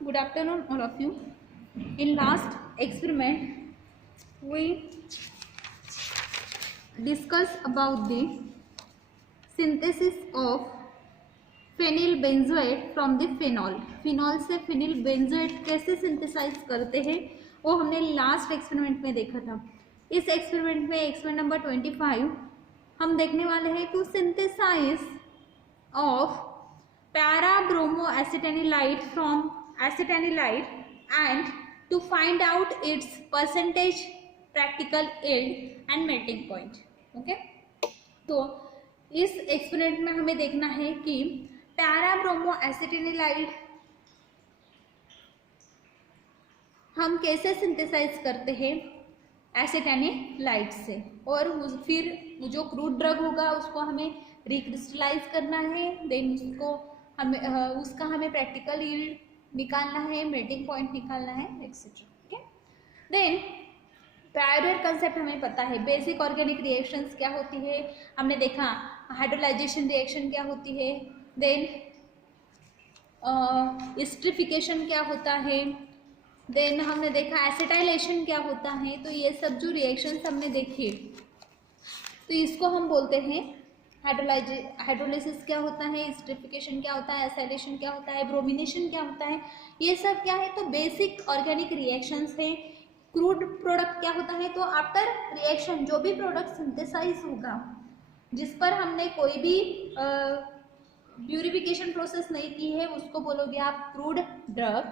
Good afternoon, all of you. In last experiment, we discussed about the synthesis of phenyl benzoate from the phenol. Phenol से phenyl benzoate कैसे synthesise करते हैं वो हमने last experiment में देखा था. इस एक्सपेरिमेंट में एक्सपेरिमेंट नंबर 25 हम देखने वाले हैं to synthesize of para-bromo acetanilide from acetanilide and to find out its percentage practical yield and melting point. Okay, तो इस एक्सपेरिमेंट में हमें देखना है कि पैराब्रोमो एसिटिनिलाइड हम कैसे सिंथेसाइज करते हैं एसिटानिलाइड से, और फिर जो क्रूड ड्रग होगा उसको हमें रिक्रिस्टलाइज करना है, देन उसका हमें प्रैक्टिकल यील्ड निकालना है, मेल्टिंग पॉइंट निकालना है, एक्सेट्रा. ओके, देन प्रायोरियर कंसेप्ट हमें पता है. बेसिक ऑर्गेनिक रिएक्शंस क्या होती है हमने देखा, हाइड्रोलाइजेशन रिएक्शन क्या होती है, देन एस्टरिफिकेशन क्या होता है, देन हमने देखा एसिटाइलेशन क्या होता है. तो ये सब जो रिएक्शंस हमने देखे तो इसको हम बोलते हैं हाइड्रोलाइसिस क्या होता है, एस्टरिफिकेशन क्या होता है, एसाइलेशन क्या होता है, ब्रोमिनेशन क्या होता है. ये सब क्या है तो बेसिक ऑर्गेनिक रिएक्शंस हैं. क्रूड प्रोडक्ट क्या होता है तो आफ्टर रिएक्शन जो भी प्रोडक्ट सिंथेसाइज होगा जिस पर हमने कोई भी प्यूरिफिकेशन प्रोसेस नहीं की है उसको बोलोगे आप crude drug.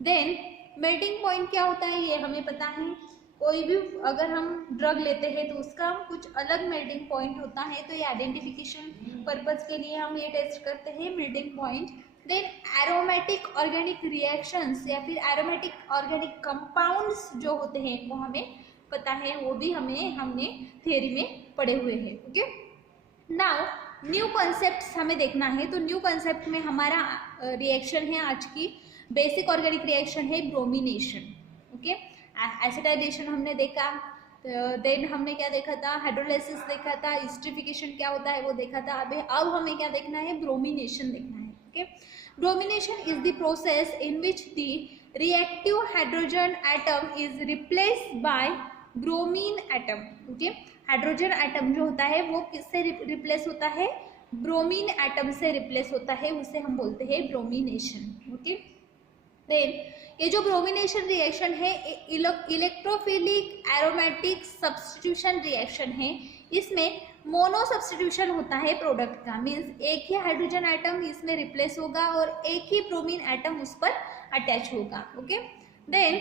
Then melting point क्या होता है ये हमें पता है. कोई भी अगर हम ड्रग लेते हैं तो उसका कुछ अलग मेल्टिंग पॉइंट होता है, तो ये आइडेंटिफिकेशन पर्पज के लिए हम ये टेस्ट करते हैं melting point. Then aromatic organic reactions या फिर एरोमेटिक ऑर्गेनिक कंपाउंड्स जो होते हैं वो हमें पता है, वो भी हमने थ्योरी में पढ़े हुए हैं. ओके, नाउ न्यू कॉन्सेप्ट्स हमें देखना है. तो न्यू कॉन्सेप्ट में हमारा रिएक्शन है आज की बेसिक ऑर्गेनिक रिएक्शन है ब्रोमिनेशन. ओके, एसिटाइलेशन हमने देखा, देन हमने क्या देखा था, हाइड्रोलाइसिस देखा था, एस्टरिफिकेशन क्या होता है वो देखा था. अब हमें क्या देखना है, ब्रोमिनेशन देखना है. Okay, bromination is the process in which the reactive hydrogen atom is replaced by bromine atom. Okay, hydrogen atom जो होता है वो किससे रिप्लेस होता है, ब्रोमीन एटम से रिप्लेस होता है, उसे हम बोलते हैं ब्रोमिनेशन. ओके, देन ये जो ब्रोमिनेशन रिएक्शन है इलेक्ट्रोफिलिक एरोमेटिक सब्स्टिट्यूशन रिएक्शन है. इसमें मोनो सब्स्टिट्यूशन होता है प्रोडक्ट का, मीन्स एक ही हाइड्रोजन एटम इसमें रिप्लेस होगा और एक ही ब्रोमीन एटम उस पर अटैच होगा. Okay, then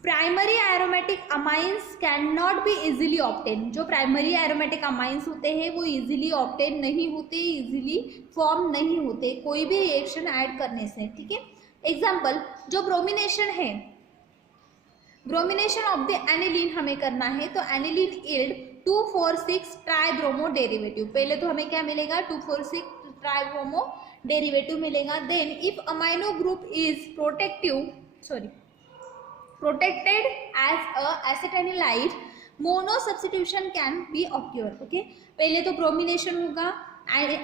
primary aromatic amines can not be easily obtain. जो प्राइमरी एरोमेटिक अमाइंस होते हैं वो इजीली ऑब्टेन नहीं होते, इजीली फॉर्म नहीं होते कोई भी रिएक्शन ऐड करने से. ठीक है, एग्जाम्पल जो ब्रोमिनेशन है, ब्रोमिनेशन ऑफ द एनिलीन हमें करना है तो एनिलीन यील्ड 2,4,6 ट्राइब्रोमो डेरिवेटिव. पहले तो हमें क्या मिलेगा, 2,4,6 ट्राइब्रोमो डेरिवेटिव मिलेगा. Then if amino group is protected as a acetanilide mono substitution can be occur. Okay, पहले तो ब्रोमिनेशन होगा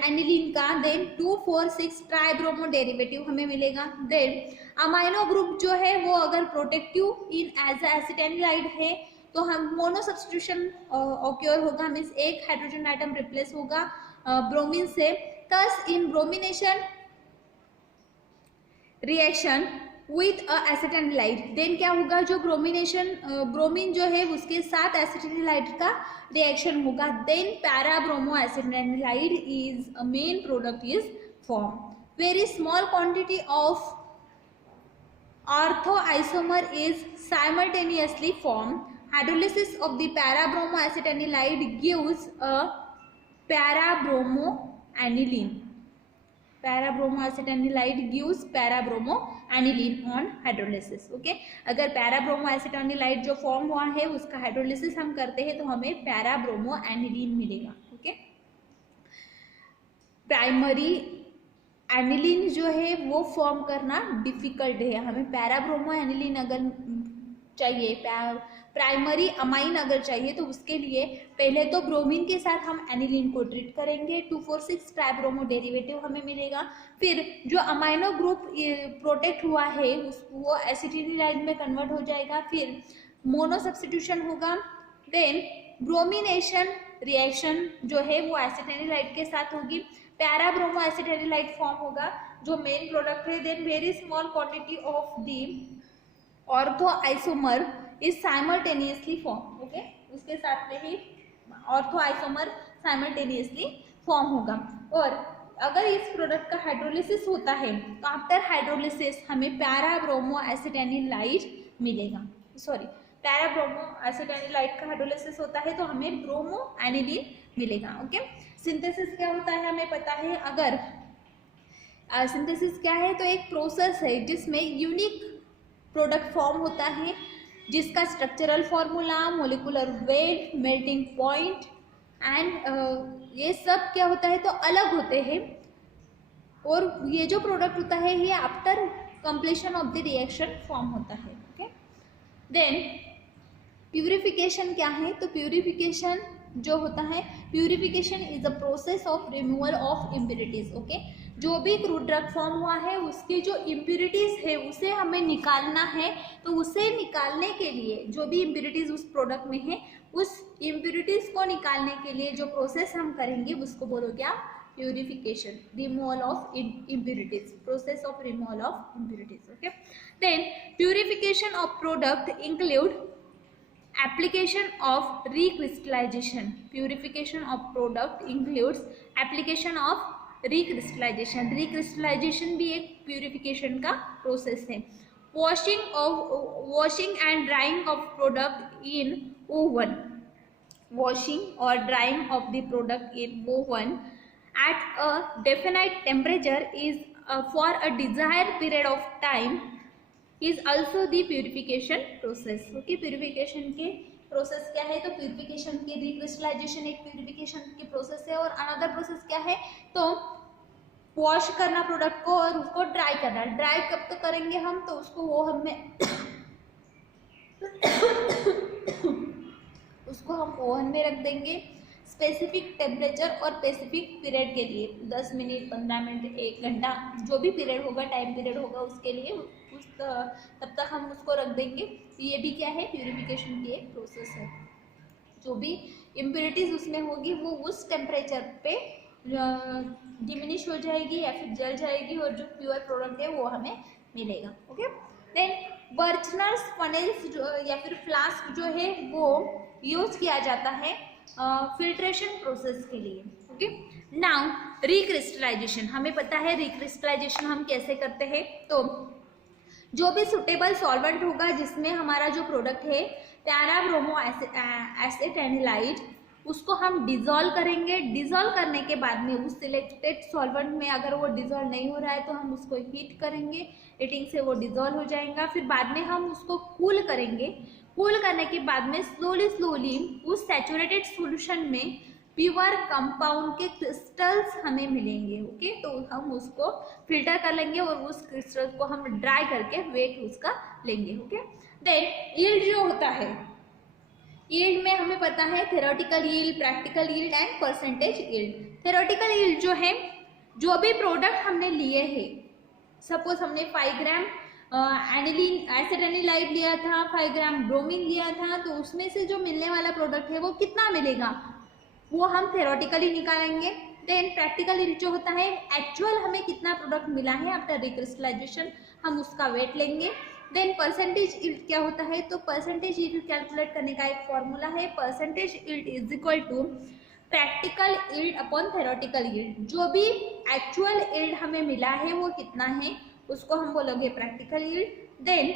एनिलीन का, देन 2,4,6 ट्राइब्रोमो डेरिवेटिव हमें मिलेगा. देन अमाइनो ग्रुप जो है वो अगर प्रोटेक्टिव इन एज एसिटानिलाइड है तो हम मोनो सब्स्टिट्यूशन ऑक्योर होगा, मीन्स एक हाइड्रोजन एटम रिप्लेस होगा ब्रोमीन से. Thus in bromination reaction with acetanilide, then क्या होगा, जो ब्रोमीन जो है उसके साथ एसिटानिलाइड का रिएक्शन होगा. Then parabromo acetanilide is a main product is form. Very small quantity of ortho isomer is simultaneously form. Hydrolysis of the parabromo acetanilide gives a parabromo aniline. Parabromo acetanilide gives parabromo aniline on hydrolysis. Okay, अगर parabromo एसिटानिलाइड जो form हुआ है उसका hydrolysis हम करते हैं तो हमें पैराब्रोमो एनिलीन मिलेगा. ओके, प्राइमरी एनिलीन जो है वो फॉर्म करना डिफिकल्ट है, हमें पैराब्रोमो एनिलीन अगर चाहिए प्राइमरी अमाइन अगर चाहिए तो उसके लिए पहले तो ब्रोमीन के साथ हम एनिलीन को ट्रीट करेंगे, 2,4,6 ट्राइब्रोमो डेरिवेटिव हमें मिलेगा। फिर जो अमाइनो ग्रुप प्रोटेक्ट हुआ है वो एसिटिलाइड में कन्वर्ट हो जाएगा, फिर मोनो सब्स्टिट्यूशन होगा, देन ब्रोमिनेशन रिएक्शन जो है वो एसिटिलाइड के साथ होगी, पैरा ब्रोमो एसिटिलाइड फॉर्म होगा जो मेन प्रोडक्ट है, then very small quantity of the ortho isomer is simultaneously form, okay, उसके साथ में ही ऑर्थो आइसोमर साइमल्टेनियसली फॉर्म होगा। और अगर इस प्रोडक्ट का हाइड्रोलिसिस होता है तो आफ्टर हाइड्रोलिसिस हमें पैरा ब्रोमो एसिटेनिलाइड मिलेगा, सॉरी पैरा ब्रोमो एसिटेनिलाइड का हाइड्रोलिसिस होता है तो हमें ब्रोमो एनिलीन मिलेगा, ओके। सिंथेसिस क्या होता है हमें पता है, अगर सिंथेसिस क्या है तो एक प्रोसेस है जिसमें यूनिक प्रोडक्ट फॉर्म होता है जिसका structural formula, molecular weight, melting point and ये सब क्या होता है तो अलग होते हैं, और ये जो प्रोडक्ट होता है ये after completion of the reaction form होता है, ओके। देन प्यूरिफिकेशन क्या है, तो प्यूरिफिकेशन जो होता है, purification is a process of removal of impurities, okay. जो भी क्रूड ड्रग फॉर्म हुआ है उसकी जो इम्प्योरिटीज है उसे हमें निकालना है, तो उसे निकालने के लिए जो भी इम्प्योरिटीज उस प्रोडक्ट में है उस इम्प्योरिटीज को निकालने के लिए जो प्रोसेस हम करेंगे उसको बोलोगे आप purification, removal of impurities, process of removal of impurities, okay. Then purification of product include application of recrystallization, purification of product includes application of recrystallization, recrystallization भी एक purification का process है। washing and drying of product in oven, washing or drying of the product in oven at a definite temperature is for a desired period of time is also the purification process, okay. Purification के process क्या है, तो purification की recrystallisation एक purification की process है, और another process क्या है तो वॉश करना प्रोडक्ट को और उसको ड्राई करना। ड्राई कब तक करेंगे हम, तो उसको वो हमें उसको हम ओवन में रख देंगे स्पेसिफिक टेम्परेचर और स्पेसिफिक पीरियड के लिए, 10 मिनट 15 मिनट 1 घंटा जो भी पीरियड होगा, टाइम पीरियड होगा उसके लिए तब तक हम उसको रख देंगे। ये भी क्या है प्यूरिफिकेशन की एक प्रोसेस है। जो भी इम्प्योरिटीज उसमें होगी वो उस टेम्परेचर पे डिमिनिश हो जाएगी या फिर जल जाएगी, और जो प्योर प्रोडक्ट है वो हमें मिलेगा, ओके। देन बर्नर्स, फनेल्स या फिर फ्लास्क जो है वो यूज किया जाता है फिल्ट्रेशन प्रोसेस के लिए, ओके। नाउ रिक्रिस्टलाइजेशन, हमें पता है रिक्रिस्टलाइजेशन हम कैसे करते हैं, तो जो भी सुटेबल सॉल्वेंट होगा जिसमें हमारा जो प्रोडक्ट है पैरा ब्रोमो एसिटेनिलाइड उसको हम डिजोल्व करेंगे। डिजोल्व करने के बाद में उस सिलेक्टेड सॉल्वेंट में अगर वो डिजोल्व नहीं हो रहा है तो हम उसको हीट करेंगे, हीटिंग से वो डिजोल्व हो जाएगा। फिर बाद में हम उसको कूल करेंगे, कूल करने के बाद में स्लोली उस सैचुरेटेड सॉल्यूशन में प्योर कंपाउंड के क्रिस्टल्स हमें मिलेंगे, ओके। तो हम उसको फिल्टर कर लेंगे और उस क्रिस्टल को हम ड्राई करके वेट उसका लेंगे, ओके। देन यील्ड जो होता है, यील्ड में हमें पता है theoretical yield, practical yield and percentage yield. Theoretical yield जो है, जो भी प्रोडक्ट हमने लिए हैं, सपोज हमने 5 ग्राम एसिटेनिलाइड लिया था, 5 ग्राम ब्रोमीन लिया था, तो उसमें से जो मिलने वाला प्रोडक्ट है वो कितना मिलेगा वो हम थ्योरेटिकली निकालेंगे। देन प्रैक्टिकल यील्ड जो होता है, एक्चुअल हमें कितना प्रोडक्ट मिला है आफ्टर रिक्रिस्टलाइजेशन, हम उसका वेट लेंगे। देन परसेंटेज यील्ड क्या होता है, तो परसेंटेज यील्ड कैलकुलेट करने का एक फॉर्मूला है, percentage yield is equal to practical yield upon theoretical yield. जो भी एक्चुअल यील्ड हमें मिला है वो कितना है उसको हम बोलोगे प्रैक्टिकल यील्ड। देन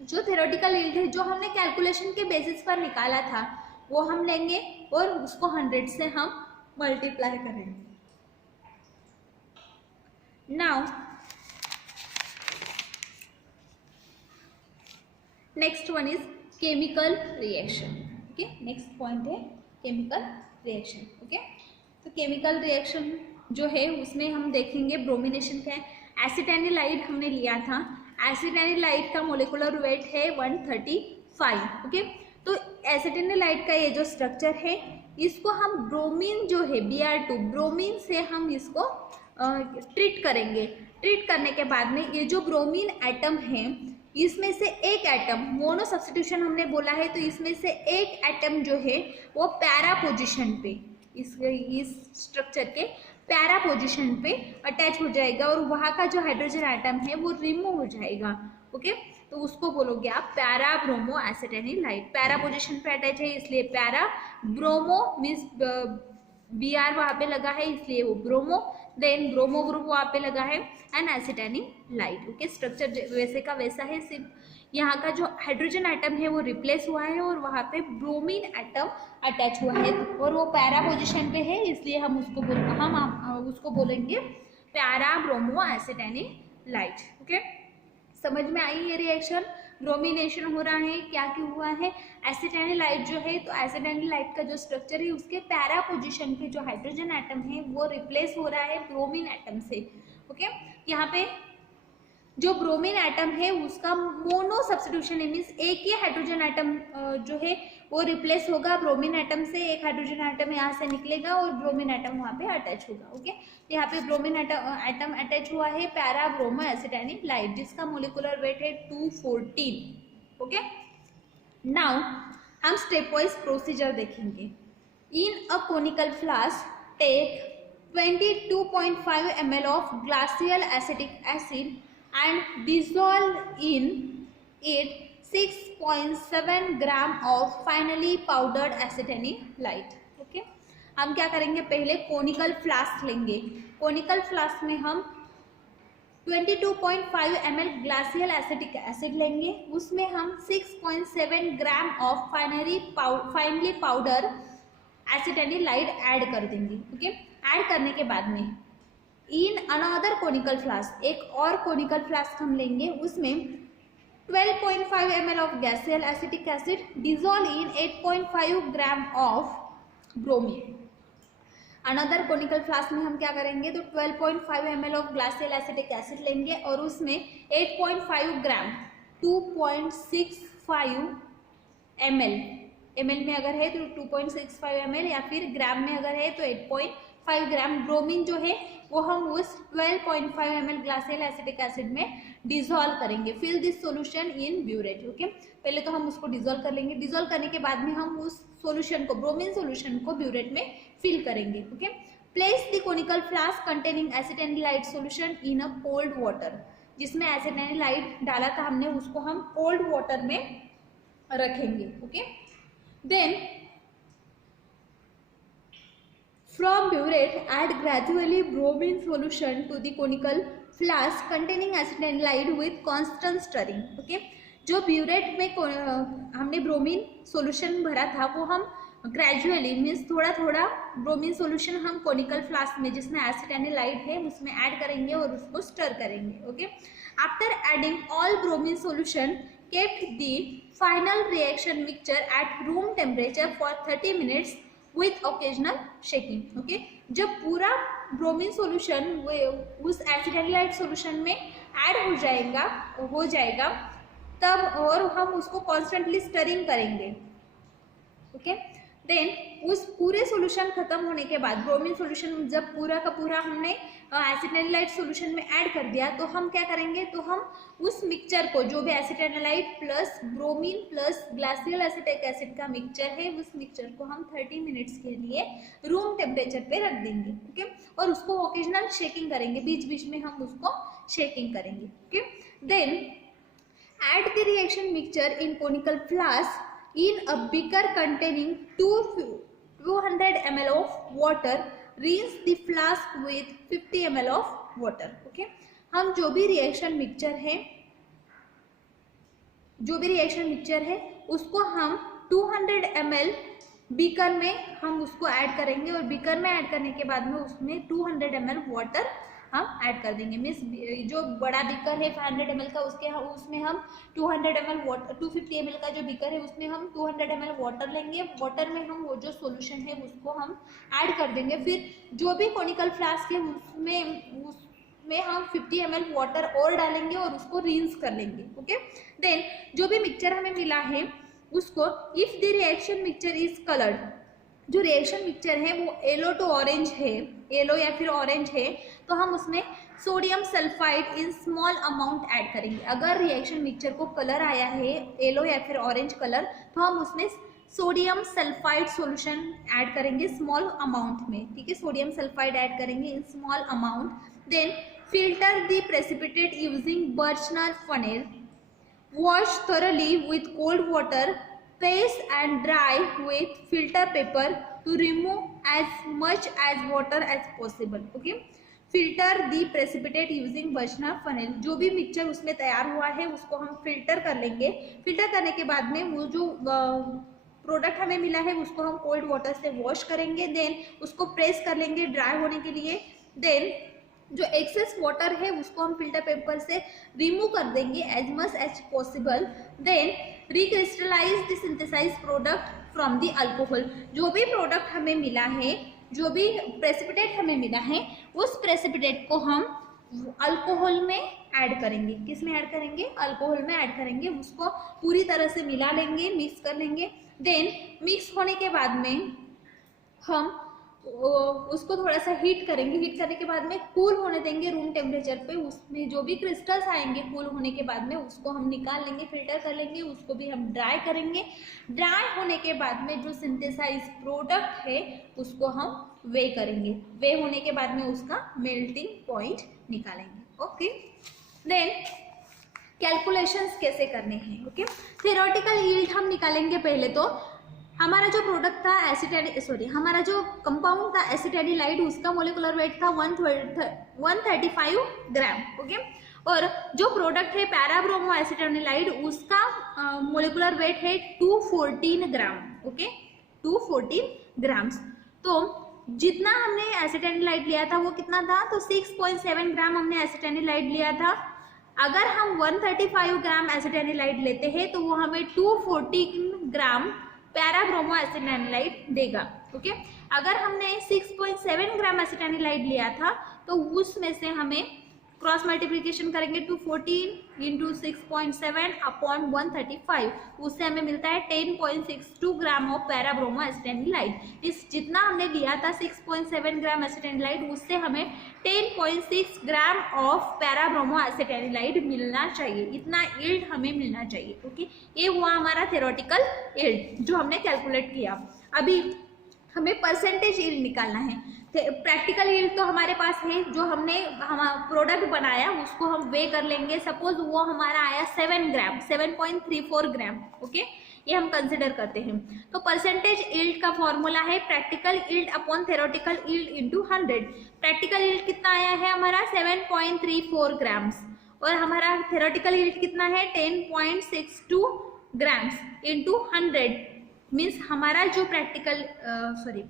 जो थ्योरेटिकल यील्ड है जो हमने कैलकुलेशन के बेसिस पर निकाला था वो हम लेंगे और उसको 100 से हम मल्टीप्लाई करेंगे। Now next one is chemical reaction, okay. Next point है केमिकल रिएक्शन, ओके। तो केमिकल रिएक्शन जो है उसमें हम देखेंगे ब्रोमिनेशन का है। एसिटेनिलाइड हमने लिया था, एसिटेनिलाइड का मोलिकुलर वेट है 135, ओके। एसिटिनिलाइट का ये जो स्ट्रक्चर है इसको हम ब्रोमीन जो है Br2 ब्रोमीन से हम इसको ट्रीट करेंगे। ट्रीट करने के बाद में ये जो ब्रोमीन एटम है इसमें से एक एटम, मोनो सब्स्टिट्यूशन हमने बोला है, तो इसमें से एक एटम जो है वो पैरा पोजीशन पे इस स्ट्रक्चर के पैरा पोजीशन पे अटैच हो जाएगा और वहाँ का जो हाइड्रोजन एटम है वो रिमूव हो जाएगा। ओके, तो उसको बोलोगे आप पैरा ब्रोमो एसिटेनिलाइट। पैरा पोजीशन पे अटैच है इसलिए पैरा, ब्रोमो मीन्स Br वहाँ पे लगा है इसलिए वो ब्रोमो, देन ब्रोमो ग्रुप वहाँ पे लगा है एंड एसिटेनिलाइट। ओके, स्ट्रक्चर वैसे का वैसा है, सिर्फ यहाँ का जो हाइड्रोजन एटम है वो रिप्लेस हुआ है और वहाँ पे ब्रोमीन एटम अटैच हुआ है और वो पैरा पोजीशन पे है इसलिए हम उसको बोलेंगे पैरा ब्रोमो एसिटेनिलाइट। ओके, समझ में आई ये रिएक्शन? ब्रोमिनेशन हो रहा है, क्या क्यों हुआ है? एसिटेनिलाइट जो है, तो एसिटेनिलाइट का जो स्ट्रक्चर है उसके पैरा पोजीशन पे जो हाइड्रोजन एटम है वो रिप्लेस हो रहा है ब्रोमीन एटम से। ओके, यहाँ पे जो ब्रोमीन एटम है उसका मोनो सब्स्टिट्यूशन है, मीन्स एक ही हाइड्रोजन एटम जो है वो रिप्लेस होगा ब्रोमीन एटम से, एक हाइड्रोजन एटम यहाँ से निकलेगा और ब्रोमीन एटम वहाँ पे अटैच होगा। ओके, यहाँ पे ब्रोमीन एटम अटैच हुआ है पैरा ब्रोमो एसिटेनिलाइट जिसका मोलिकुलर वेट है 214। ओके, नाउ हम स्टेप वाइज प्रोसीजर देखेंगे। In a conical flask take 22.5 ml of glacial acetic acid and dissolve in it 6.7 gram of finely powdered acetanilite। Okay, हम क्या करेंगे, पहले कोनिकल फ्लास्क लेंगे। Conical flask में हम 22.5 ml ग्लासियल एसिटिक एसिड लेंगे, उसमें हम 6.7 gram of finely powder acetanilide add कर देंगे। ओके, ऐड करने के बाद में इन अनदर कोनिकल फ्लास्क, एक और कोनिकल फ्लास्क हम लेंगे, उसमें 12.5 ml of glacial acetic acid dissolve in 8.5 gram of bromine. Another conical flask में हम क्या करेंगे, तो 12.5 ml of glacial acetic acid लेंगे और उसमें 8.5 ग्राम 2.65 ml, ml में अगर है तो 2.65 ml या फिर ग्राम में अगर है तो 8.5 ग्राम ब्रोमीन जो है वो हम उस 12.5 ml ग्लासियल एसिटिक एसिड में डिजोल्व करेंगे। Fill this solution in burette. Okay, पहले तो हम उसको डिजोल्व कर लेंगे, डिजोल्व करने के बाद में हम उस सॉल्यूशन को, ब्रोमीन सॉल्यूशन को ब्यूरेट में फिल करेंगे। Okay, place the conical flask containing acetanilide solution in a cold water. जिसमें एसिटेनिलाइट डाला था हमने उसको हम कोल्ड वाटर में रखेंगे। Okay, then from burette add gradually bromine solution to the conical flask containing acetanilide with constant stirring। Okay, जो burette में हमने ब्रोमीन सॉल्यूशन भरा था वो हम ग्रेजुअली मीन्स थोड़ा थोड़ा ब्रोमीन सॉल्यूशन हम कोनिकल फ्लास्क में जिसमें एसिटेनिलाइड है उसमें ऐड करेंगे और उसको स्टर करेंगे। Okay, after adding all bromine solution kept the final reaction mixture at room temperature for 30 minutes with occasional shaking। Okay, जब पूरा ब्रोमीन सॉल्यूशन उस एसिटेनिलाइट सॉल्यूशन में ऐड हो जाएगा तब और हम उसको कॉन्स्टेंटली स्टरिंग करेंगे। ओके, देन उस पूरे सॉल्यूशन खत्म होने के बाद ब्रोमीन सॉल्यूशन जब पूरा का पूरा हमने एसिटेनिलाइट सॉल्यूशन में ऐड कर दिया तो हम क्या करेंगे, तो हम उस मिक्सचर को जो भी acetanilide plus bromine plus glacial acetic acid का मिक्सचर है उस मिक्सचर को हम 30 मिनट्स के लिए रूम टेम्परेचर पे रख देंगे। ओके, और उसको ओकेजनल शेकिंग करेंगे, बीच बीच में हम उसको शेकिंग करेंगे। Okay, then add the reaction mixture in conical flask in a beaker containing 200 ml of water, rinse the flask with 50 ml of water। Okay, हम जो भी रिएक्शन मिक्सचर है उसको हम 200 ml बीकर में हम उसको ऐड करेंगे और बीकर में ऐड करने के बाद में उसमें 200 ml वाटर हम ऐड कर देंगे। मीन्स जो बड़ा बीकर है 500 ml का उसमें हम 200 ml वाटर, 250 ml का जो बीकर है उसमें हम 200 ml वाटर लेंगे। वाटर में हम वो जो सॉल्यूशन है उसको हम ऐड कर देंगे। फिर जो भी कोनिकल फ्लास्क है उसमें हम 50 ml वाटर और डालेंगे और उसको रिंस कर लेंगे। ओके, देन जो भी मिक्सचर हमें मिला है उसको if the reaction mixture is coloured, जो रिएक्शन मिक्सचर है वो येलो टू ऑरेंज है, येलो या फिर ऑरेंज है, तो हम उसमें सोडियम सल्फाइड इन स्मॉल अमाउंट ऐड करेंगे। अगर रिएक्शन मिक्सचर को कलर आया है येलो या फिर ऑरेंज कलर, तो हम उसमें सोडियम सल्फाइड सॉल्यूशन ऐड करेंगे स्मॉल अमाउंट में, ठीक है, सोडियम सल्फाइड ऐड करेंगे in small amount. Then filter the precipitate using burner funnel, wash thoroughly with cold water, paste and dry with filter paper to remove as much as water as possible. Okay, filter the precipitate using burner funnel, जो भी mixture उसमें तैयार हुआ है उसको हम filter कर लेंगे। फिल्टर करने के बाद में वो जो प्रोडक्ट हमें मिला है उसको हम कोल्ड वाटर से वॉश करेंगे, देन उसको प्रेस कर लेंगे ड्राई होने के लिए। देन जो एक्सेस वाटर है उसको हम फिल्टर पेपर से रिमूव कर देंगे as much as possible. Then recrystallize the synthesize product from the alcohol, जो भी प्रोडक्ट हमें मिला है, जो भी प्रेसिपिटेट हमें मिला है, उस प्रेसिपिटेट को हम अल्कोहल में ऐड करेंगे। किस में ऐड करेंगे? अल्कोहल में ऐड करेंगे। उसको पूरी तरह से मिला लेंगे, मिक्स कर लेंगे। देन मिक्स होने के बाद में हम उसको थोड़ा सा हीट करेंगे। हीट करने के बाद में कूल होने देंगे रूम टेम्परेचर पे। उसमें जो भी क्रिस्टल्स आएंगे कूल होने के बाद में उसको हम निकाल लेंगे, फिल्टर कर लेंगे, उसको भी हम ड्राई करेंगे। ड्राई होने के बाद में जो सिंथेसाइज प्रोडक्ट है उसको हम वे करेंगे। वे होने के बाद में उसका मेल्टिंग पॉइंट निकालेंगे। ओके, देन कैलकुलेशंस कैसे करने हैं? ओके, थ्योरेटिकल यील्ड हम निकालेंगे। पहले तो हमारा जो प्रोडक्ट था हमारा जो कंपाउंड था एसिटाइलिलाइड, उसका मोलिकुलर वेट था 135 ग्राम। ओके, और जो प्रोडक्ट है पैराब्रोमो एसिटाइलिलाइड, उसका मोलिकुलर वेट है 214 ग्राम। Okay, 214 grams. तो जितना हमने एसिटाइलिलाइड लिया था वो कितना था? तो 6.7 ग्राम हमने एसिटाइलिलाइड लिया था। अगर हम 135 ग्राम एसिटाइलिलाइड लेते हैं तो वो हमें 214 ग्राम पैराब्रोमो एसिटाइलिलाइड देगा। ओके, अगर हमने 6.7 ग्राम एसिटाइलिलाइड लिया था तो उसमें से हमें क्रॉस मल्टीप्लिकेशन करेंगे 214 इंटू 6.7 अपॉन 135, उससे हमें मिलता है 10.62 ग्राम ऑफ पैराब्रोमो एसिटाइलिलाइड। इस जितना हमने लिया था 6.7 ग्राम एसिटाइलिलाइड, उससे हमें 10.6 ग्राम ऑफ पैराब्रोमो एसिटाइलिलाइड मिलना चाहिए। इतना यील्ड हमें मिलना चाहिए। ओके, ये हुआ हमारा थ्योरेटिकल यील्ड जो हमने कैलकुलेट किया। अभी हमें परसेंटेज यील्ड निकालना है। प्रैक्टिकल यील्ड तो हमारे पास है, जो हमने प्रोडक्ट बनाया उसको हम वे कर लेंगे। सपोज वो हमारा आया 7 ग्राम, 7.34 ग्राम। ओके, ये हम कंसिडर करते हैं। तो परसेंटेज यील्ड का फॉर्मूला है practical yield upon theoretical yield into 100। Practical yield कितना आया है हमारा? 7.34 ग्राम्स, और हमारा थ्योरेटिकल यील्ड कितना है? 10.62 ग्राम्स इंटू 100 मीन्स हमारा जो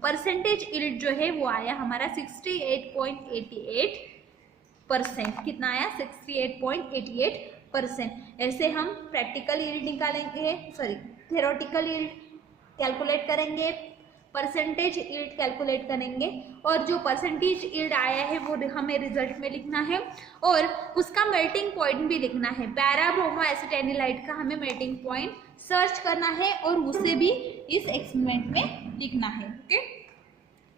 परसेंटेज यील्ड जो है वो आया हमारा 68.88%। कितना आया? 68.88%। ऐसे हम प्रैक्टिकल यील्ड निकालेंगे, थ्योरेटिकल यील्ड कैलकुलेट करेंगे, परसेंटेज यील्ड कैलकुलेट करेंगे, और जो परसेंटेज यील्ड आया है वो हमें रिजल्ट में लिखना है, और उसका मेल्टिंग पॉइंट भी लिखना है। पैराब्रोमो एसिटाइलिलाइड का हमें मेल्टिंग पॉइंट सर्च करना है और उसे भी इस एक्सपेरिमेंट में लिखना है। ओके,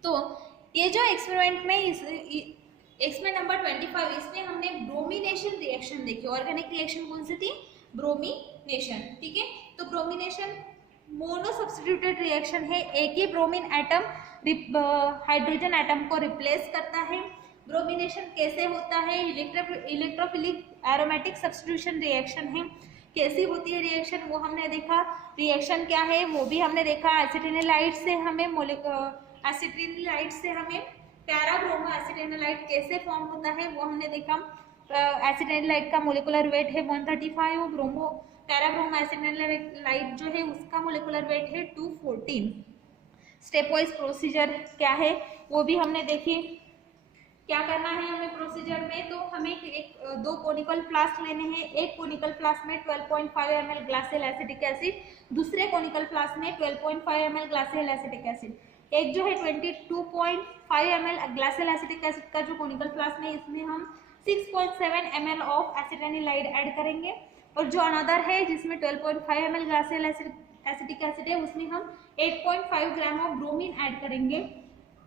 तो ये जो एक्सपेरिमेंट में एक्सपेरिमेंट नंबर 25, इसमें हमने ब्रोमिनेशन रिएक्शन देखी। ऑर्गेनिक रिएक्शन कौन सी थी? ब्रोमिनेशन। ठीक है, तो ब्रोमिनेशन मोनो सब्स्टिट्यूटेड रिएक्शन है। एक ही ब्रोमीन एटम हाइड्रोजन एटम को रिप्लेस करता है। ब्रोमिनेशन कैसे होता है? इलेक्ट्रोफिलिक एरोमेटिक सब्स्टिट्यूशन रिएक्शन है। कैसी होती है रिएक्शन वो हमने देखा। रिएक्शन क्या है वो भी हमने देखा। एसिटाइलिलाइड से हमें पैराब्रोमो एसिटाइलिलाइड कैसे फॉर्म होता है वो हमने देखा। एसिटाइलिलाइड का मोलिकुलर वेट है 135, पैराब्रोमो एसिटाइलिलाइड जो है उसका मोलिकुलर वेट है 214। स्टेप वाइज प्रोसीजर क्या है वो भी हमने देखी। क्या करना है हमें प्रोसीजर में? तो हमें दो कोनिकल फ्लास्क लेने हैं। एक कोनिकल फ्लास्क में 12.5 ml ग्लासियल एसिटिक एसिड, दूसरे कोनिकल फ्लास्क में 12.5 ml ग्लासियल एसिटिक एसिड। एक जो है 22.5 ml ग्लासियल एसिटिक एसिड का जो कोनिकल फ्लास्क है, इसमें हम 6.7 ml ऑफ एसिटाइलिलाइड ऐड करेंगे, और जो अनदर है जिसमें 12.5 ml ग्लासियल एसिटिक एसिड है उसमें हम 8.5 ग्राम ऑफ ब्रोमीन ऐड करेंगे।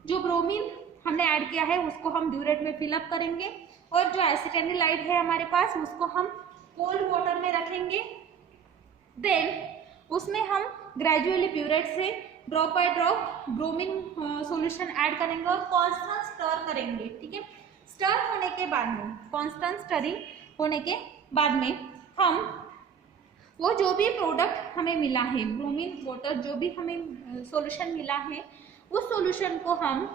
जो ब्रोमीन हमने ऐड किया है उसको हम ब्यूरेट में फिलअप करेंगे और जो एसिटेनिलाइड है हमारे पास उसको हम कोल्ड वाटर में रखेंगे। देन उसमें हम ग्रेजुअली ब्यूरेट से drop by drop bromine solution add करेंगे और कांस्टेंट स्टर करेंगे। ठीक है, स्टर होने के बाद में, कांस्टेंट स्टरिंग होने के बाद में हम वो जो भी प्रोडक्ट हमें मिला है, ब्रोमीन वाटर जो भी हमें सॉल्यूशन मिला है, उस सॉल्यूशन को हम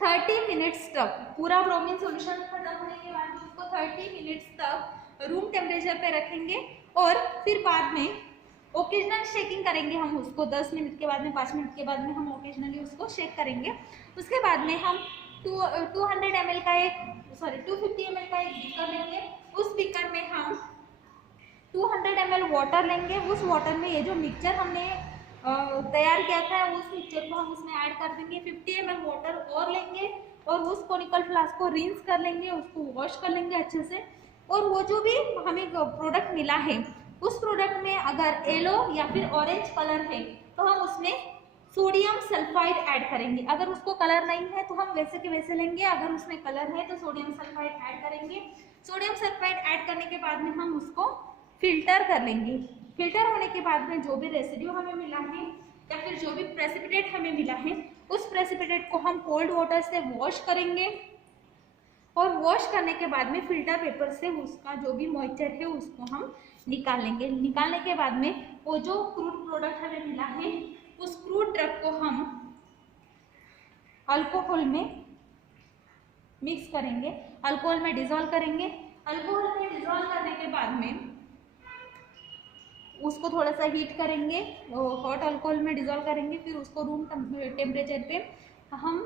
30 मिनट्स तक, पूरा ब्रोमीन सॉल्यूशन खत्म होने के बाद उसको 30 मिनट्स तक रूम टेम्परेचर पे रखेंगे और फिर बाद में ओकेजनल शेकिंग करेंगे हम उसको। 10 मिनट के बाद में, 5 मिनट के बाद में हम ओकेजनली उसको शेक करेंगे। उसके बाद में हम 250 ml का एक बीकर लेंगे। उस बीकर में हम 200 ml वाटर लेंगे। उस वाटर में ये जो मिक्सचर हमने तैयार किया था उस मिक्सचर को हम उसमें ऐड कर देंगे। 50 ml वाटर और लेंगे और उस कोनिकल फ्लास्क को रिंस कर लेंगे, उसको वॉश कर लेंगे अच्छे से। और वो जो भी हमें प्रोडक्ट मिला है उस प्रोडक्ट में अगर येलो या फिर ऑरेंज कलर है तो हम उसमें सोडियम सल्फाइड ऐड करेंगे। अगर उसको कलर नहीं है तो हम वैसे के वैसे लेंगे, अगर उसमें कलर है तो सोडियम सल्फाइड ऐड करेंगे। सोडियम सल्फाइड ऐड करने के बाद में हम उसको फिल्टर कर लेंगे। फिल्टर होने के बाद में जो भी रेसिड्यू हमें मिला है या फिर जो भी प्रेसिपिटेट हमें मिला है उस प्रेसिपिटेट को हम कोल्ड वाटर से वॉश करेंगे और वॉश करने के बाद में फिल्टर पेपर से उसका जो भी मॉइस्चर है उसको हम निकाल लेंगे। निकालने के बाद में वो जो क्रूड प्रोडक्ट हमें मिला है उस क्रूड ड्रग को हम अल्कोहल में मिक्स करेंगे, अल्कोहल में डिसॉल्व करेंगे। अल्कोहल में डिसॉल्व करने के बाद में उसको थोड़ा सा हीट करेंगे, हॉट अल्कोहल में डिसॉल्व करेंगे, फिर उसको रूम टेम्परेचर पे हम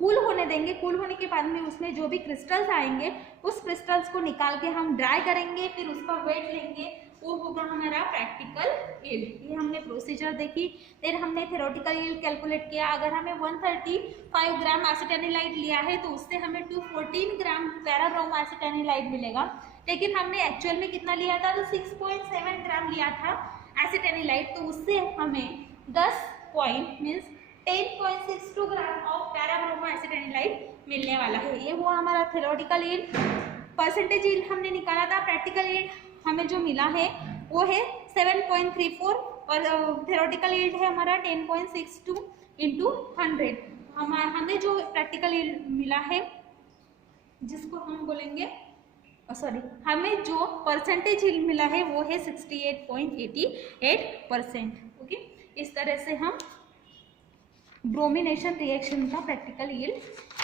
कूल होने देंगे। कूल होने के बाद में उसमें जो भी क्रिस्टल्स आएंगे उस क्रिस्टल्स को निकाल के हम ड्राई करेंगे, फिर उसका वेट लेंगे, वो होगा हमारा प्रैक्टिकल यील्ड। ये हमने प्रोसीजर देखी। फिर हमने थ्योरेटिकल यील्ड कैलकुलेट किया। अगर हमें 135 ग्राम एसिटेनिलाइड लिया है तो उससे हमें 214 ग्राम पैराब्रोमो एसिटेनिलाइड मिलेगा, लेकिन हमने एक्चुअल में कितना लिया था तो 6.7 ग्राम लिया था एसिटेनिलाइड, तो उससे हमें 10.62 ग्राम ऑफ पैराब्रोमो एसिटेनिलाइड मिलने वाला है। ये वो हमारा थ्योरेटिकल यील्ड। परसेंटेज यील्ड हमने निकाला था। प्रैक्टिकल यील्ड हमें जो मिला है वो है 7.34 और थ्योरेटिकल यील्ड है हमारा 10.62 × 100। हमें जो प्रैक्टिकल यील्ड मिला है जिसको हम बोलेंगे हमें जो परसेंटेज यील्ड मिला है वो है 68.88%। ओके, इस तरह से हम ब्रोमिनेशन रिएक्शन का प्रैक्टिकल यील्ड,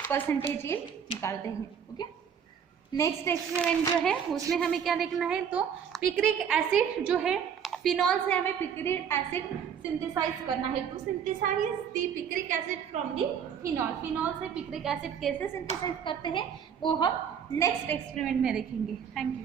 परसेंटेज यील्ड निकालते हैं। ओके, नेक्स्ट एक्सपेरिमेंट जो है उसमें हमें क्या देखना है तो पिक्रिक एसिड जो है, फिनॉल से हमें पिक्रिक एसिड सिंथेसाइज करना है। तो synthesise the picric acid from the phenol. Phenol से पिक्रिक एसिड कैसे सिंथेसाइज करते हैं वो हम नेक्स्ट एक्सपेरिमेंट में देखेंगे। Thank you.